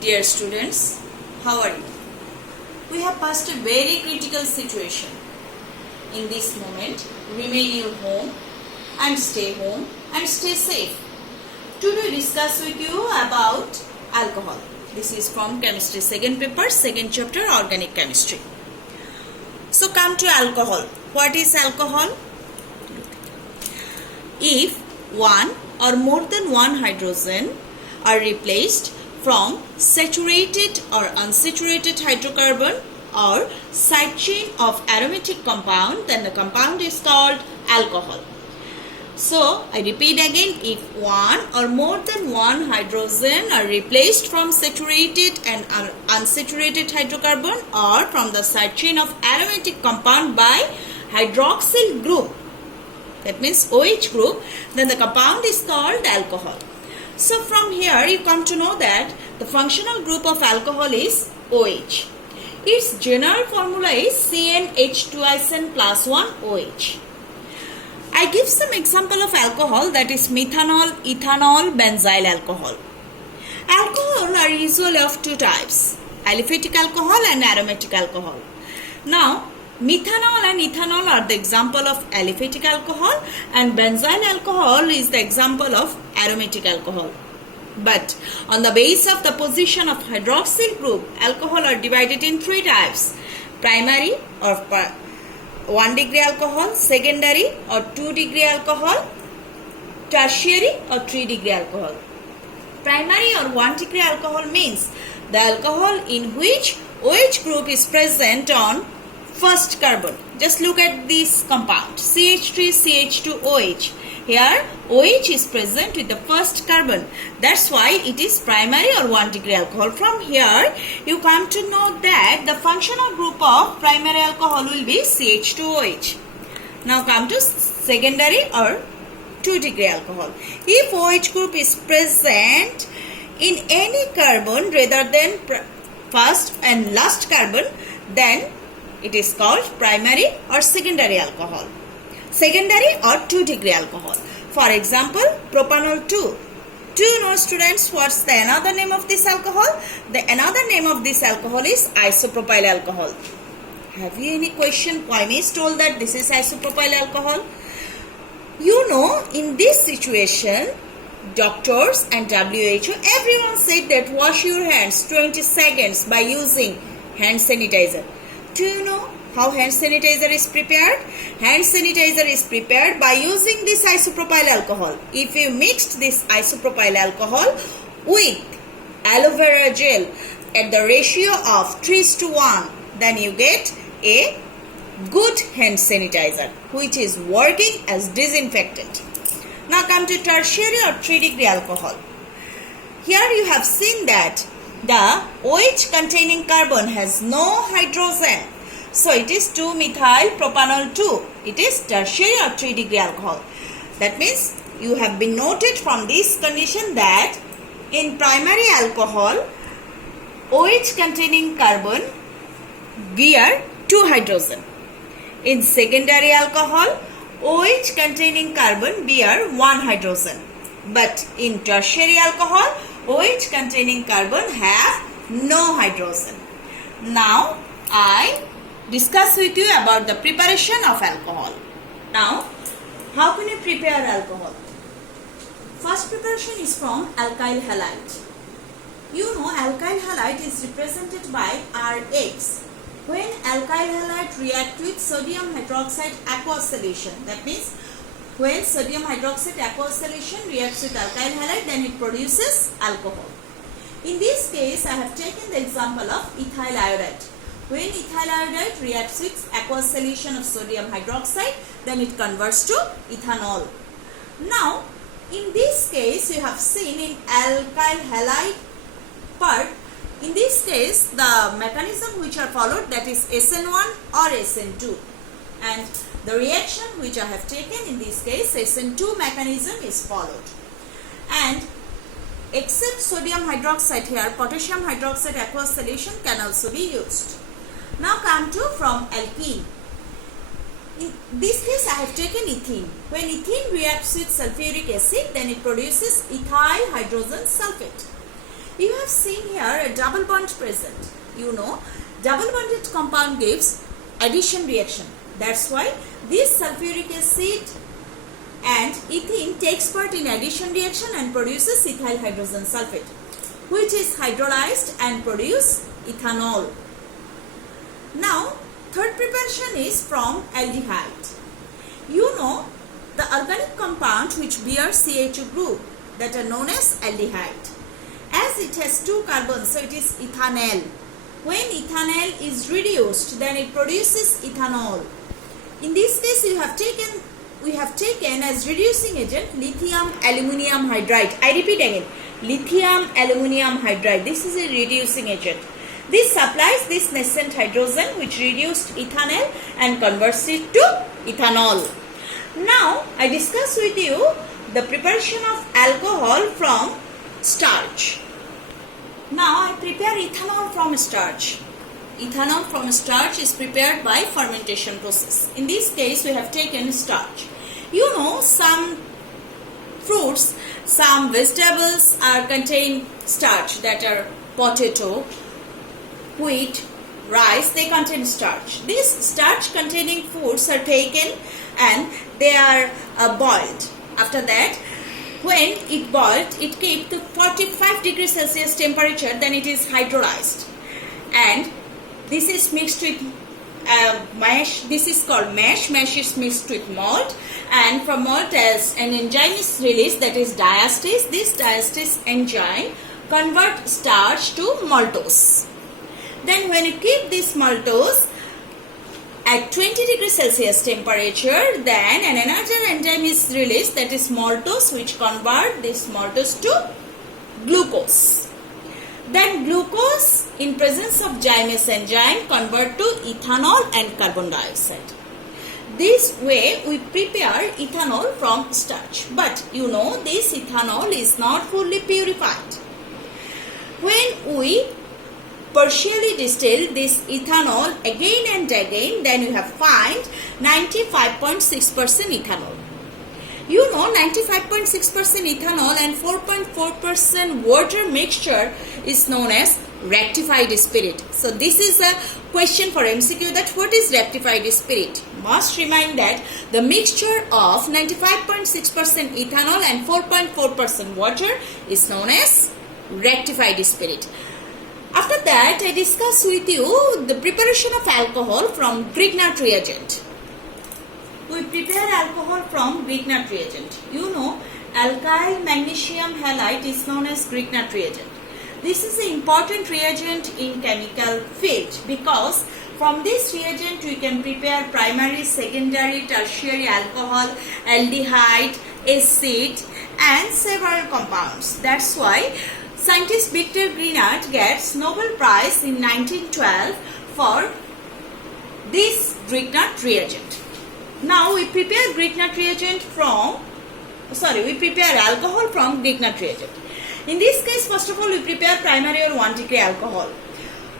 Dear students, how are you? We have passed a very critical situation. In this moment, remain your home and stay safe. Today discuss with you about alcohol. This is from chemistry, second paper, second chapter, organic chemistry. So come to alcohol. What is alcohol? If one or more than one hydrogen are replaced from saturated or unsaturated hydrocarbon or side chain of aromatic compound, then the compound is called alcohol. So I repeat again, if one or more than one hydrogen are replaced from saturated and unsaturated hydrocarbon or from the side chain of aromatic compound by hydroxyl group, that means OH group, then the compound is called alcohol. So from here you come to know that the functional group of alcohol is OH. Its general formula is CnH2 plus 1 OH. I give some example of alcohol, that is methanol, ethanol, benzyl alcohol. Alcohol are usually of two types, aliphatic alcohol and aromatic alcohol. Now methanol and ethanol are the example of aliphatic alcohol and benzyl alcohol is the example of aromatic alcohol. But on the basis of the position of hydroxyl group, alcohol are divided in three types: primary or 1 degree alcohol, secondary or 2 degree alcohol, tertiary or 3 degree alcohol. Primary or 1 degree alcohol means the alcohol in which OH group is present on first carbon. Just look at this compound CH3CH2OH. Here OH is present with the first carbon. That's why it is primary or 1 degree alcohol. From here you come to know that the functional group of primary alcohol will be CH2OH. Now come to secondary or 2 degree alcohol. If OH group is present in any carbon rather than first and last carbon, then it is called primary or secondary alcohol. Secondary or 2 degree alcohol. For example, propanol 2. Do you know, students, what's the another name of this alcohol? The another name of this alcohol is isopropyl alcohol. Have you any question why Miss told that this is isopropyl alcohol? You know, in this situation, doctors and WHO, everyone said that wash your hands 20 seconds by using hand sanitizer. Do you know how hand sanitizer is prepared? Hand sanitizer is prepared by using this isopropyl alcohol. If you mixed this isopropyl alcohol with aloe vera gel at the ratio of 3:1, then you get a good hand sanitizer which is working as disinfectant. Now come to tertiary or 3 degree alcohol. Here you have seen that the OH containing carbon has no hydrogen. So it is 2-methyl propanol 2. It is tertiary or 3 degree alcohol. That means you have been noted from this condition that in primary alcohol, OH containing carbon bear 2 hydrogen. In secondary alcohol, OH containing carbon bear 1 hydrogen. But in tertiary alcohol, OH containing carbon have no hydrogen. Now I discuss with you about the preparation of alcohol. Now, how can you prepare alcohol? First preparation is from alkyl halide. You know, alkyl halide is represented by Rx. When alkyl halide react with sodium hydroxide aqueous solution, that means when sodium hydroxide aqueous solution reacts with alkyl halide, then it produces alcohol. In this case, I have taken the example of ethyl iodide. When ethyl iodide reacts with aqueous solution of sodium hydroxide, then it converts to ethanol. Now, in this case, you have seen in alkyl halide part, in this case, the mechanism which are followed, that is SN1 or SN2. And the reaction which I have taken in this case, SN2 mechanism is followed. And except sodium hydroxide here, potassium hydroxide aqueous solution can also be used. Now come to from alkene. In this case I have taken ethene. When ethene reacts with sulfuric acid, then it produces ethyl hydrogen sulfate. You have seen here a double bond present. You know, double bonded compound gives addition reaction. That's why this sulfuric acid and ethene takes part in addition reaction and produces ethyl hydrogen sulfate, which is hydrolyzed and produce ethanol. Now, third preparation is from aldehyde. You know, the organic compound which bears CH2 group that are known as aldehyde. As it has 2 carbons, so it is ethanol. When ethanol is reduced, then it produces ethanol. In this case, we have taken as reducing agent lithium aluminium hydride. I repeat again, lithium aluminium hydride. This is a reducing agent. This supplies this nascent hydrogen which reduced ethanol and converts it to ethanol. Now, I discuss with you the preparation of alcohol from starch. Now, I prepare ethanol from starch. Ethanol from starch is prepared by fermentation process. In this case, we have taken starch. You know, some fruits, some vegetables contain starch, that are potato, wheat, rice, they contain starch. These starch containing foods are taken and they are boiled. After that, when it boiled, it came to 45 degrees Celsius temperature, then it is hydrolyzed. And this is mixed with mash. This is called mash. Mash is mixed with malt. And from malt, as an enzyme is released, that is diastase. This diastase enzyme convert starch to maltose. Then when you keep this maltose at 20 degrees Celsius temperature, then another enzyme is released, that is maltose, which convert this maltose to glucose. Then glucose in presence of Zymes enzyme convert to ethanol and carbon dioxide. This way we prepare ethanol from starch. But you know, this ethanol is not fully purified. When we partially distill this ethanol again and again, then you have find 95.6% ethanol. You know, 95.6% ethanol and 4.4% water mixture is known as rectified spirit. So this is a question for MCQ, that what is rectified spirit? Must remind that the mixture of 95.6% ethanol and 4.4% water is known as rectified spirit. After that, I discuss with you the preparation of alcohol from Grignard reagent. We prepare alcohol from Grignard reagent. You know, alkyl magnesium halide is known as Grignard reagent. This is an important reagent in chemical field because from this reagent we can prepare primary, secondary, tertiary alcohol, aldehyde, acid and several compounds. That's why scientist Victor Grignard gets Nobel Prize in 1912 for this Grignard reagent. Now we prepare Grignard reagent we prepare alcohol from Grignard reagent. In this case, first of all, we prepare primary or 1 degree alcohol.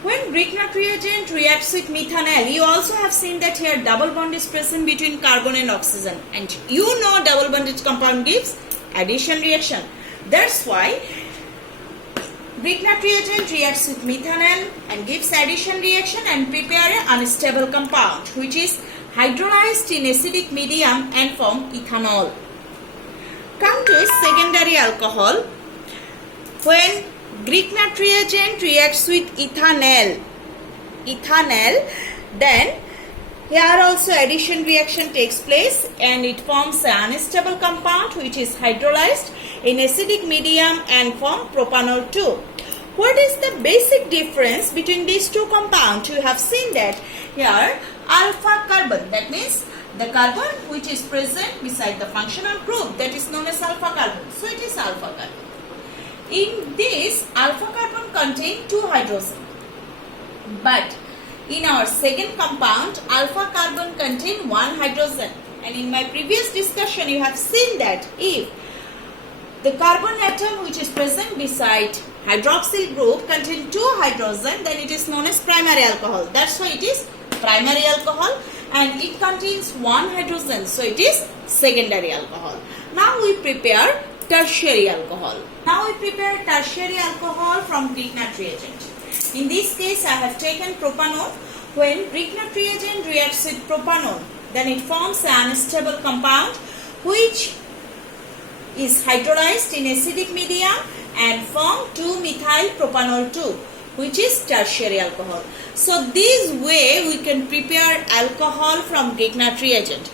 When Grignard reagent reacts with methanol, you also have seen that here double bond is present between carbon and oxygen. And you know double bonded compound gives addition reaction. That's why Grignard reagent reacts with methanol and gives addition reaction and prepare an unstable compound which is hydrolyzed in acidic medium and form ethanol. Come to secondary alcohol. When Grignard reagent reacts with ethanol, then here also addition reaction takes place and it forms an unstable compound which is hydrolyzed in acidic medium and form propanol 2. What is the basic difference between these two compounds? You have seen that here alpha carbon, that means the carbon which is present beside the functional group, that is known as alpha carbon. So it is alpha carbon. In this, alpha carbon contain 2 hydrogen. But in our second compound, alpha carbon contain 1 hydrogen. And in my previous discussion, you have seen that if the carbon atom which is present beside hydroxyl group contain 2 hydrogen, then it is known as primary alcohol. That's why it is primary alcohol, and it contains 1 hydrogen, so it is secondary alcohol. Now we prepare tertiary alcohol. Now we prepare tertiary alcohol from Grignard reagent. In this case, I have taken propanol. When Grignard reagent reacts with propanol, then it forms an unstable compound which is hydrolyzed in acidic medium and form 2-methyl propanol 2, which is tertiary alcohol. So this way we can prepare alcohol from Grignard reagent.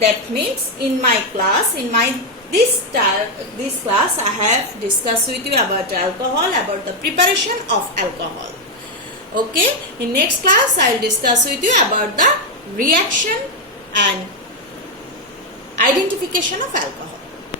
That means in my class, this class I have discussed with you about alcohol, about the preparation of alcohol. Okay, in next class I will discuss with you about the reaction and identification of alcohol.